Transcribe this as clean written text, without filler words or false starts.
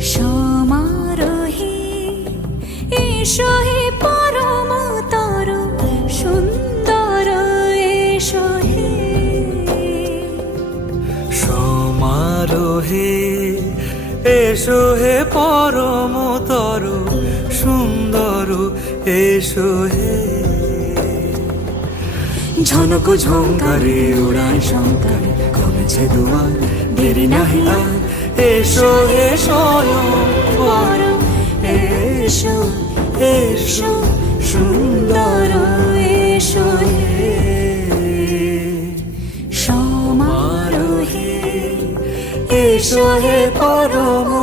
সমারোহে এসো হে পরমতর সুন্দর এসো হে। সমারোহে এসো হে পরমতর সুন্দর এসো হে। ঝনক ঝঙ্কারে উড়ায় শঙ্কারে কমেছে দুয়ার, দেরি নাহি আর এসো হে স্বয়ং বর। এসো এসো সুন্দর এসো হে। সমারোহে এসো হে পরম